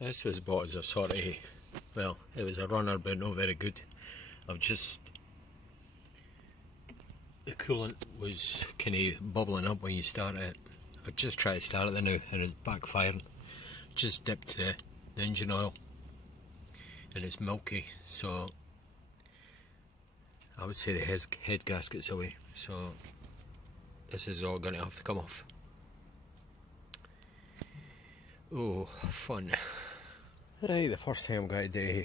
This was bought as a sort of, well, it was a runner but not very good. The coolant was kind of bubbling up when you start it. I just tried to start it now and it's backfiring. Just dipped the engine oil and it's milky, so I would say the head gasket's away, so this is all going to have to come off. Oh, fun. Right, the first thing I'm going to do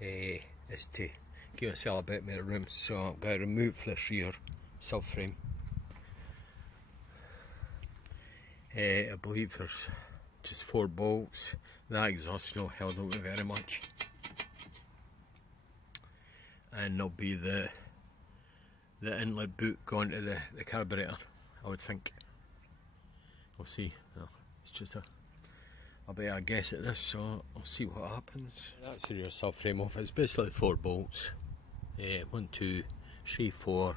is to give myself a bit more room, so I'm going to remove this rear subframe. I believe there's just 4 bolts. That exhaust not held up very much, and there'll be the inlet boot going to the carburetor, I would think. We'll see. Well, it's just a bit of a guess at this, so I'll see what happens. That's the rear subframe off. It's basically 4 bolts. 1, 2, 3, 4.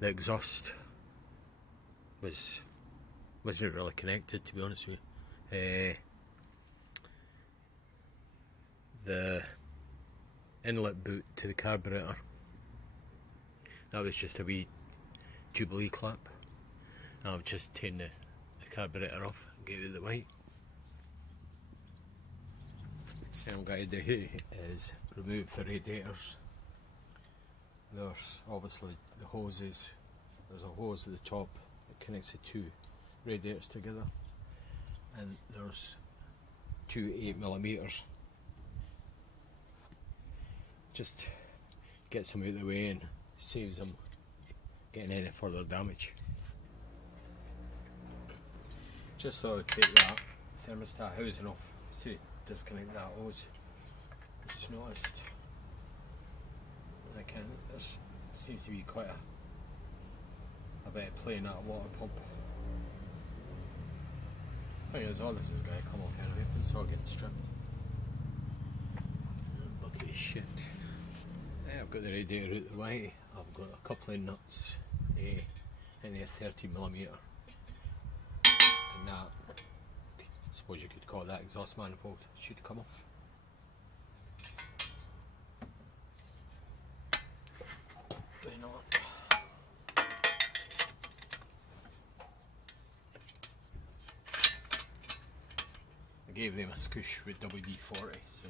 The exhaust wasn't really connected, to be honest with you. The inlet boot to the carburetor, that was just a wee Jubilee clap. I've just taken the carburetor off and gave it the white. So what I'm going to do here is remove the radiators. There's obviously the hoses. There's a hose at the top that connects the 2 radiators together, and there's 2 8mm. Just gets them out of the way and saves them getting any further damage. Just thought I'd take that thermostat housing off, see to disconnect that hose. I just noticed there seems to be quite a bit of play in that water pump. The thing is, all this is going to come off anyway, it's all getting stripped. Bucket of shit. I've got the radiator out the way. I've got a couple of nuts in a 30mm, and that, I suppose you could call that exhaust manifold, should come off. Why not? I gave them a scoosh with WD-40, so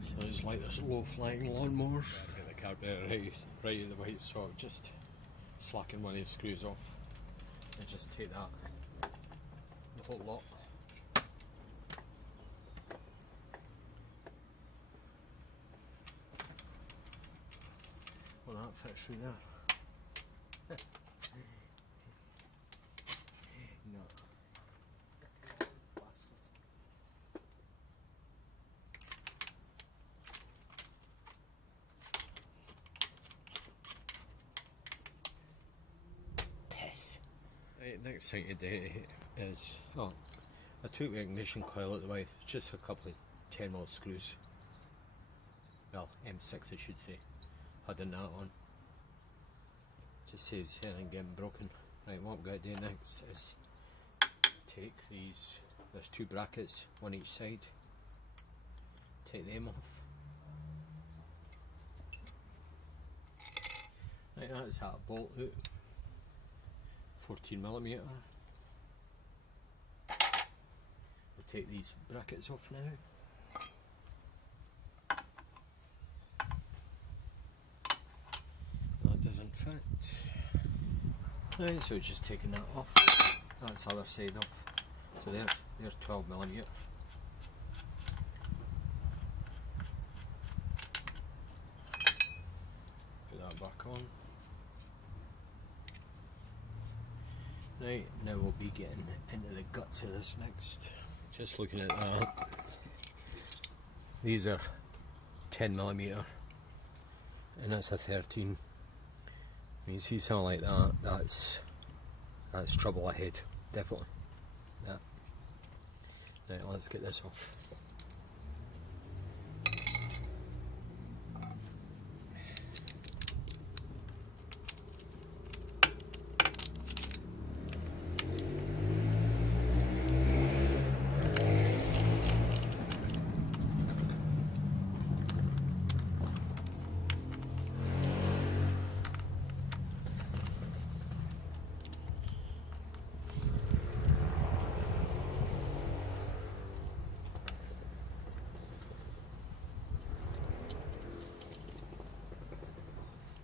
sounds like there's low flying lawnmowers. Get the carburetor right at the white, so just slacken one of the screws off and just take that, the whole lot. Well, that fits through there. No. Piss. Right, next thing to do is, I took the ignition coil out the way, just a couple of 10mm screws. Well, M6 I should say. Had a nut on. Just saves anything getting broken. Right, what I'm going to do next is take these, there's 2 brackets, one each side, take them off. Right, that's that bolt out, 14mm. We'll take these brackets off now. That doesn't fit. Right, so just taking that off. That's the other side off. So there's 12mm. Put that back on. Right, now we'll be getting into the guts of this next. Just looking at that. These are 10mm and that's a 13. When you see something like that, that's trouble ahead, definitely. That. Right, let's get this off.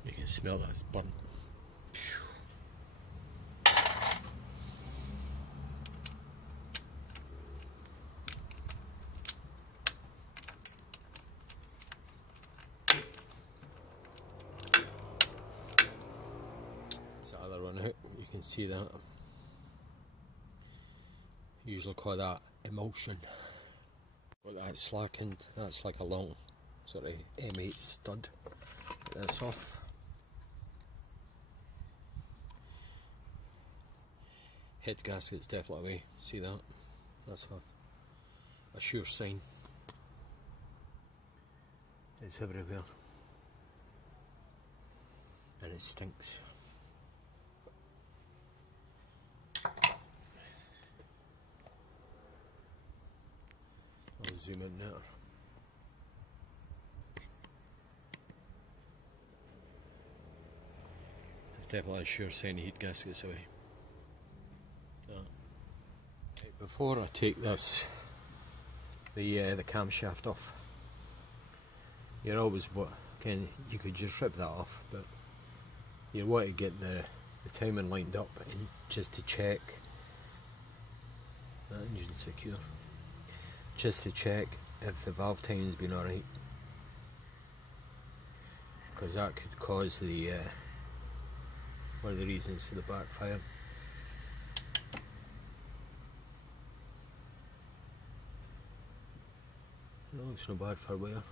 You can smell that, it's burnt. It's the other one out, you can see that. Usually call that emulsion. But that's slackened, that's like a long sort of M8 stud. Get this off. Head gasket's definitely away, see that? That's a sure sign. It's everywhere. And it stinks. I'll zoom in now. It's definitely a sure sign the heat gasket's away. Right, before I take this, the camshaft off, you're always you could just rip that off, but you want to get the timing lined up and just to check that engine's secure. Just to check if the valve timing's been alright, because that could cause the one of the reasons to the backfire. It looks no bad for wear.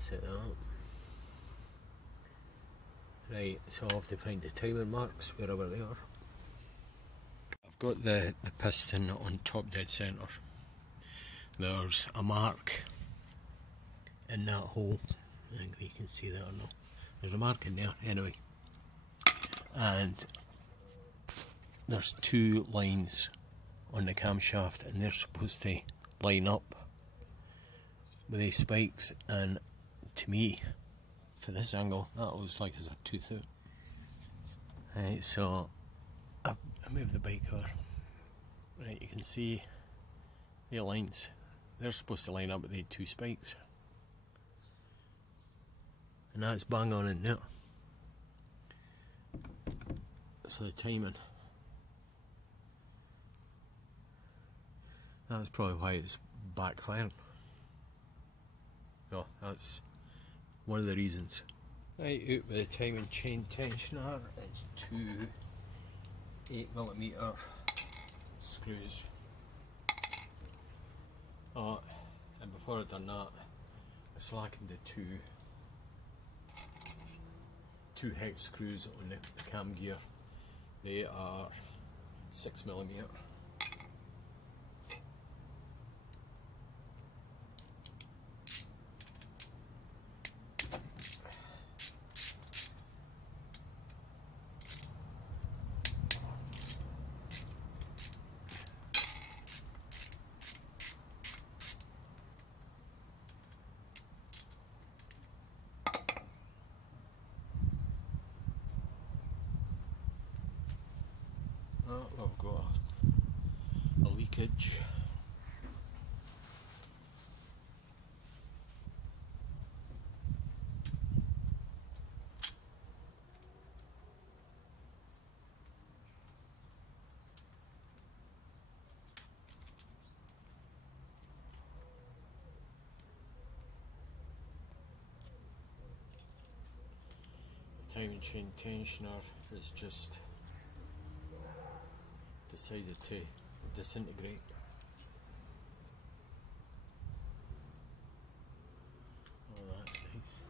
Set that up. Right, so I'll have to find the timing marks wherever they are. I've got the piston on top dead centre. There's a mark in that hole. I think you can see that or not. There's a mark in there anyway. And there's two lines on the camshaft and they're supposed to line up with these spikes, and to me, for this angle, that looks like it's a tooth out. Right, so I moved the bike over. Right, you can see the lines. They're supposed to line up with the two spikes. And that's bang on in there. So the timing. That's probably why it's backfiring. No, that's one of the reasons. Right, out with the timing chain tensioner, it's two 8mm screws. Oh, and before I've done that, I slackened the two hex screws on the cam gear. They are 6mm. I've got a leakage. timing chain tensioner has just decided to disintegrate. Oh, that's nice.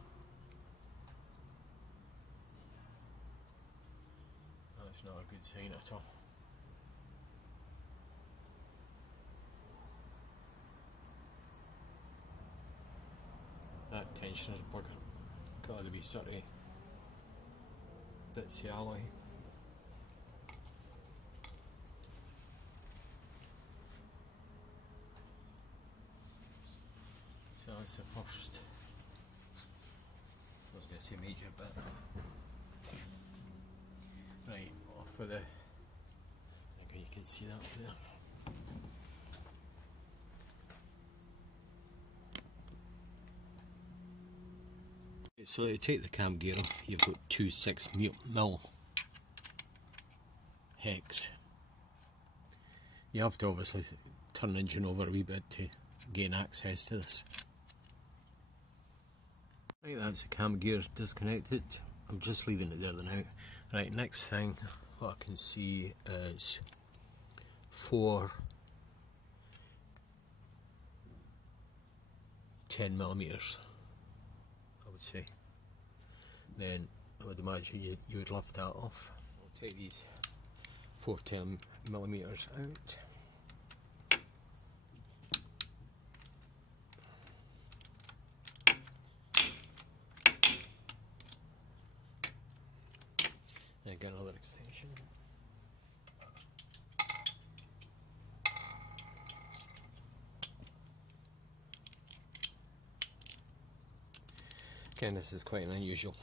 That's not a good sign at all. That tensioner's bugger. Got to be sort of bits of alloy. So that's the first, I was going to say major bit. Right, off with the, I think you can see that there. So to take the cam gear off, you've got two 6mm hex. You have to obviously turn the engine over a wee bit to gain access to this. Right, that's the cam gear disconnected. I'm just leaving it there now. Right, next thing what I can see is 4 10mm, I would say. Then I would imagine you would lift that off. I'll take these 4 10mm out. And get another extension. Again, this is quite an unusual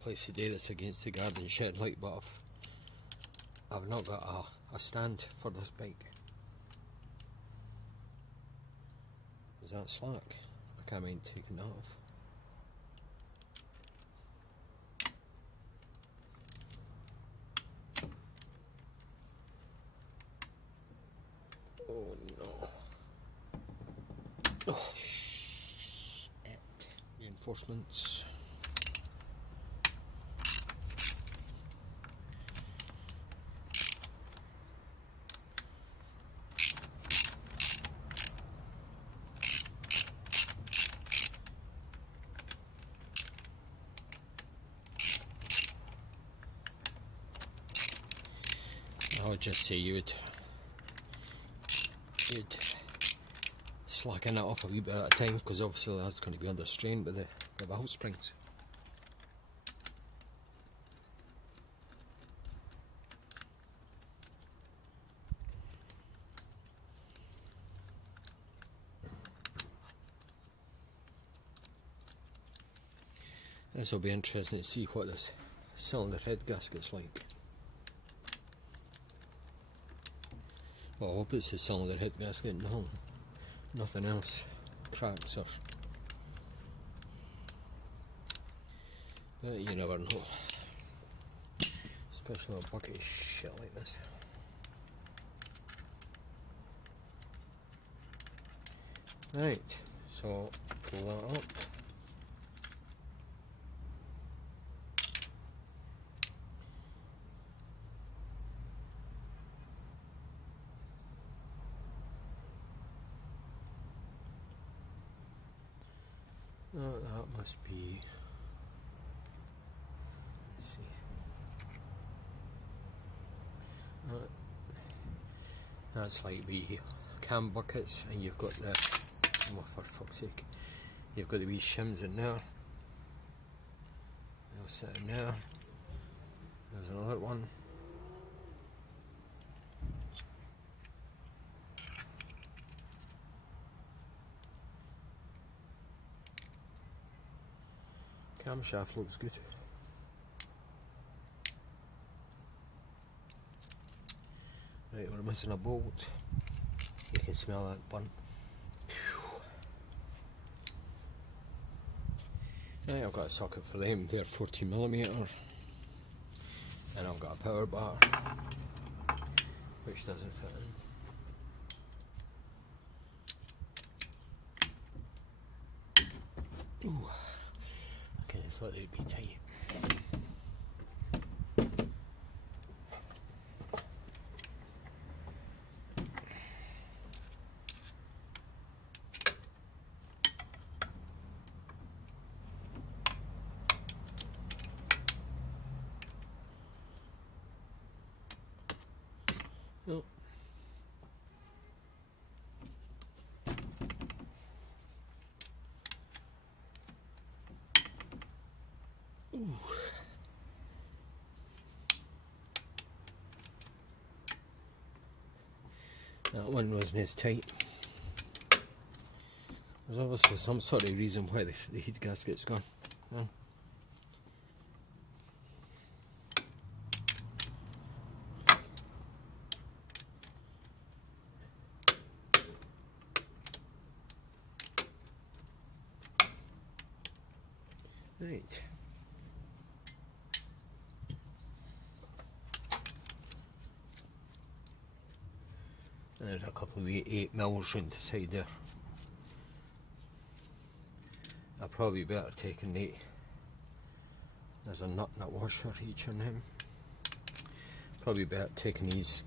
place today that's against the garden shed light, but I've not got a stand for this bike. Is that slack? I can't mind taking that off. Oh no. Oh shit. Reinforcements. I would just say you'd slacken it off a wee bit at a time, because obviously that's going to be under strain by the valve springs. This will be interesting to see what this cylinder head gasket's like. Well, I hope it's the cylinder head gasket, nothing else cracks or, but you never know, especially with a bucket of shit like this. Right, so pull that up. That must be, let's see, that's like the cam buckets, and you've got the, oh for fuck's sake, you've got the wee shims in there, they'll sit in there, there's another one. Camshaft looks good. Right, we're missing a bolt. You can smell that burnt. Right, I've got a socket for them. They're 14mm, and I've got a power bar which doesn't fit in. Ooh. I thought they'd be tight. That one wasn't as tight. There's obviously some sort of reason why the heat gasket's gone. Yeah. Right. And there's a couple of 8mm round the side there. I'll probably better taking the. There's a nut and a washer each on him. Probably better taking these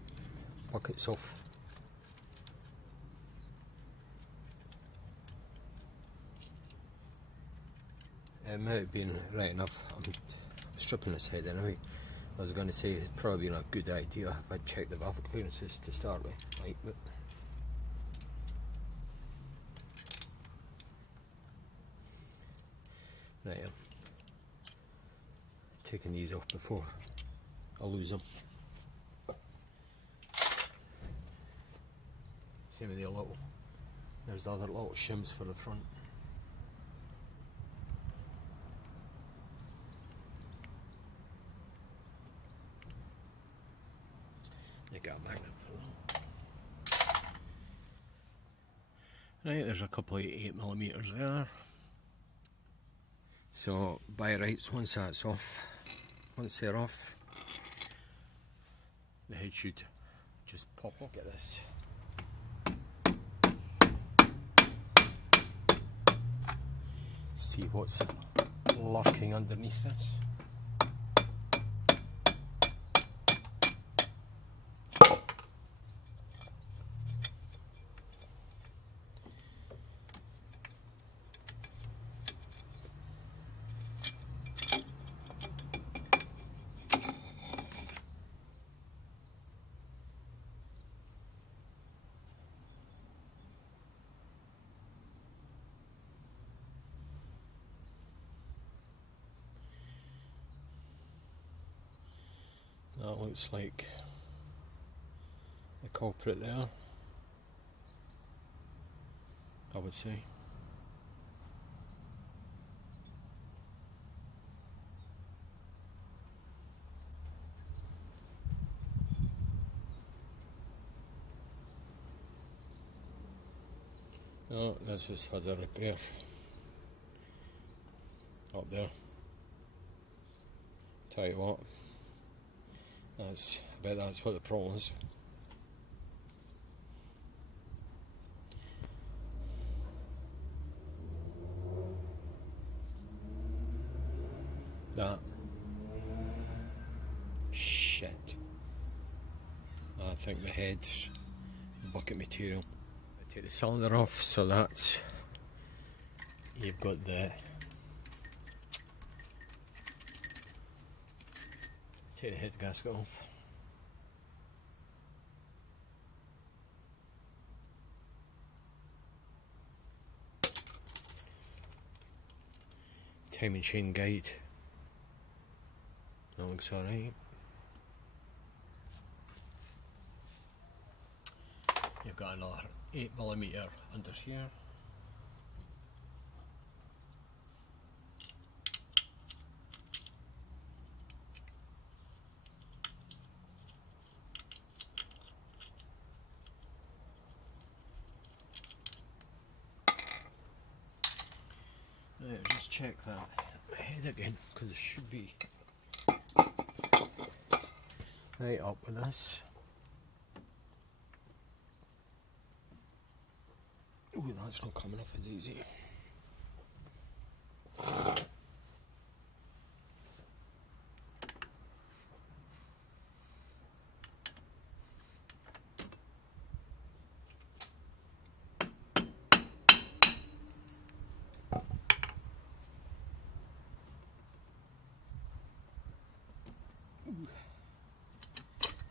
buckets off. It might have been right enough. I'm stripping this head anyway. I was going to say it'd probably been a good idea if I'd checked the valve clearances to start with. Right, but right, I'm taking these off before I lose them. Same with the little. There's the other little shims for the front. You got a magnet for that. Right, there's a couple of 8mm there. So by rights, once that's off, once they're off, the head should just pop up. Get this. See what's lurking underneath this. That looks like the culprit there, I would say. Oh, this has had a repair up there. Tell you what. I bet that's what the problem is. That. Shit. I think the head's bucket material. I take the cylinder off, so that's. You've got the. Take the head gasket off. Timing chain guide. That looks alright. You've got another 8mm under here. Right, just check that head again, because it should be right up with this. Oh, that's not coming off as easy.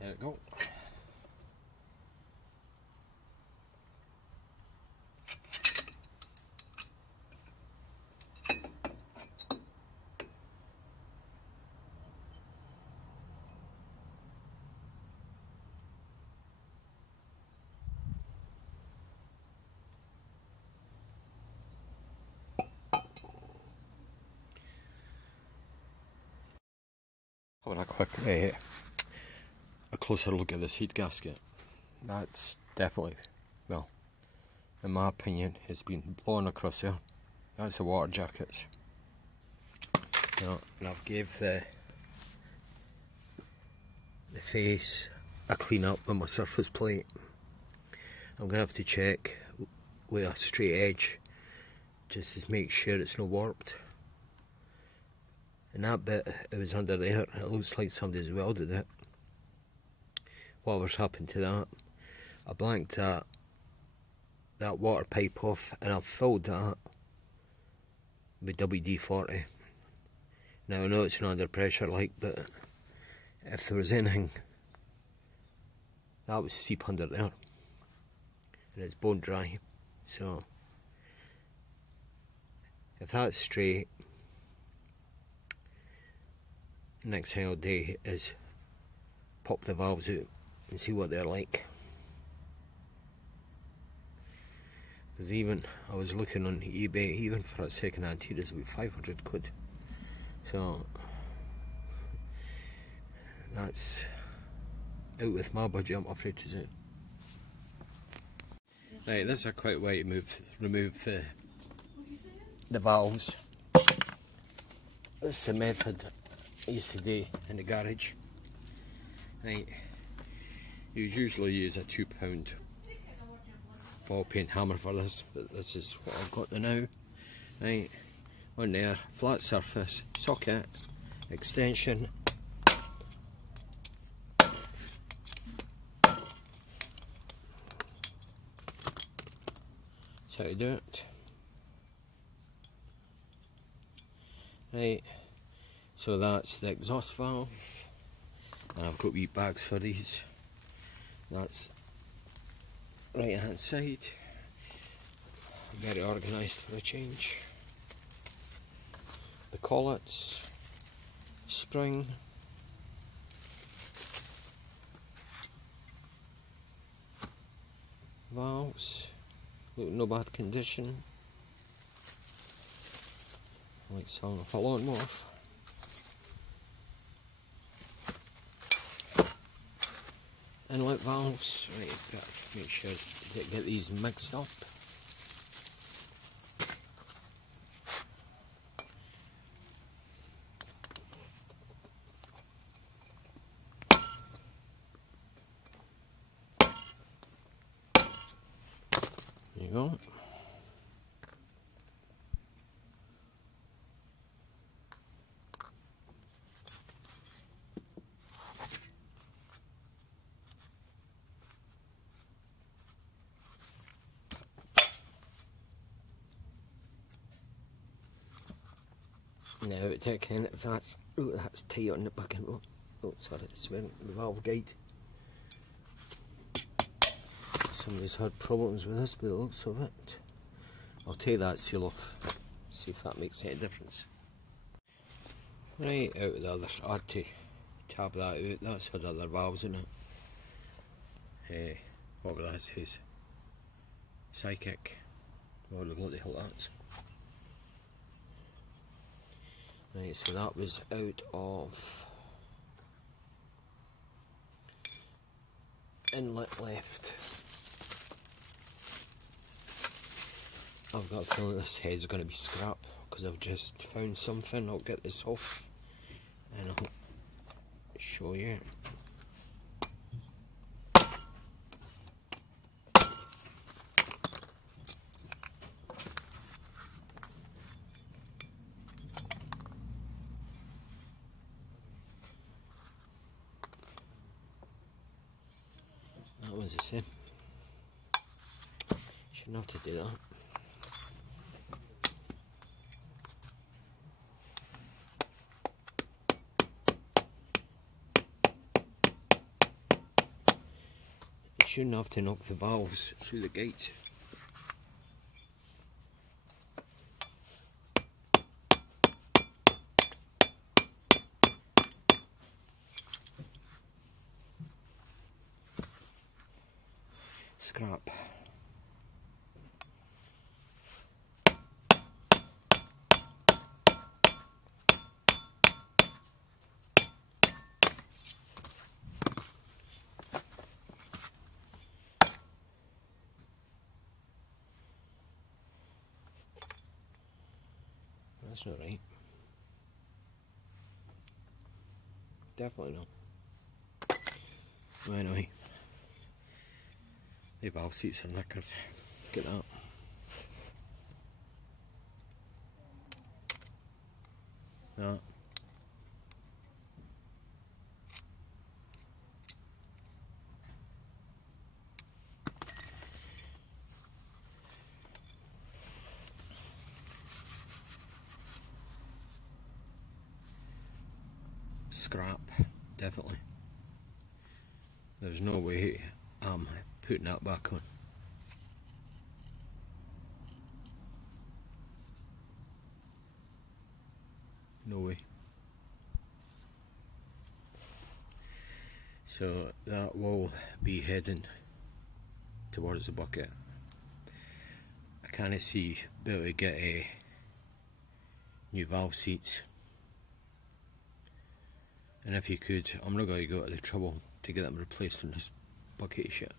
There we go. Having a quick, a closer look at this heat gasket. That's definitely, well, in my opinion, it's been blown across there. That's the water jackets. And I've gave the face a clean up with my surface plate. I'm going to have to check with a straight edge just to make sure it's not warped. And that bit, it was under there, it looks like somebody's welded it. Whatever's happened to that, I blanked that water pipe off and I've filled that with WD-40. Now I know it's not under pressure like, but if there was anything, that would seep under there. And it's bone dry, so if that's straight, next thing I'll do is pop the valves out and see what they're like. Because even, I was looking on eBay, even for a second hand heater is about 500 quid. So that's out with my budget, I'm afraid to say. Right, this is a quick way to remove the valves. This is the method I used to do in the garage. Right, you usually use a £2 ball peen hammer for this, but this is what I've got now. Right, on there, flat surface, socket, extension. That's how to do it. Right, so that's the exhaust valve, and I've got wee bags for these. That's right hand side, very organised for a change. The collets, spring, valves, look no bad condition, like selling off a lawnmower. Inlet valves, right, gotta make sure to get these mixed up. There you go. Now checking if that's tight on the back end. Oh, sorry, it's the valve guide. Somebody's had problems with this by the looks of it. I'll take that seal off, see if that makes any difference. Right, out of the other, I had to tab that out, that's had other valves in it. Whatever that is, Psychic, whatever the bloody hell that's. Right, so that was out of inlet left. I've got a feeling this head's going to be scrap because I've just found something. I'll get this off and I'll show you. That one's the same. Shouldn't have to do that. You shouldn't have to knock the valves through the gate. Scrap. That's not right. Definitely not. Well, anyway, the valve seats are knackered. Get that. That. Scrap, definitely. There's no way I'm putting that back on. No way. So that will be heading towards the bucket. I can't see being able to get new valve seats. And if you could, I'm not going to go to the trouble to get them replaced in this bucket of shit.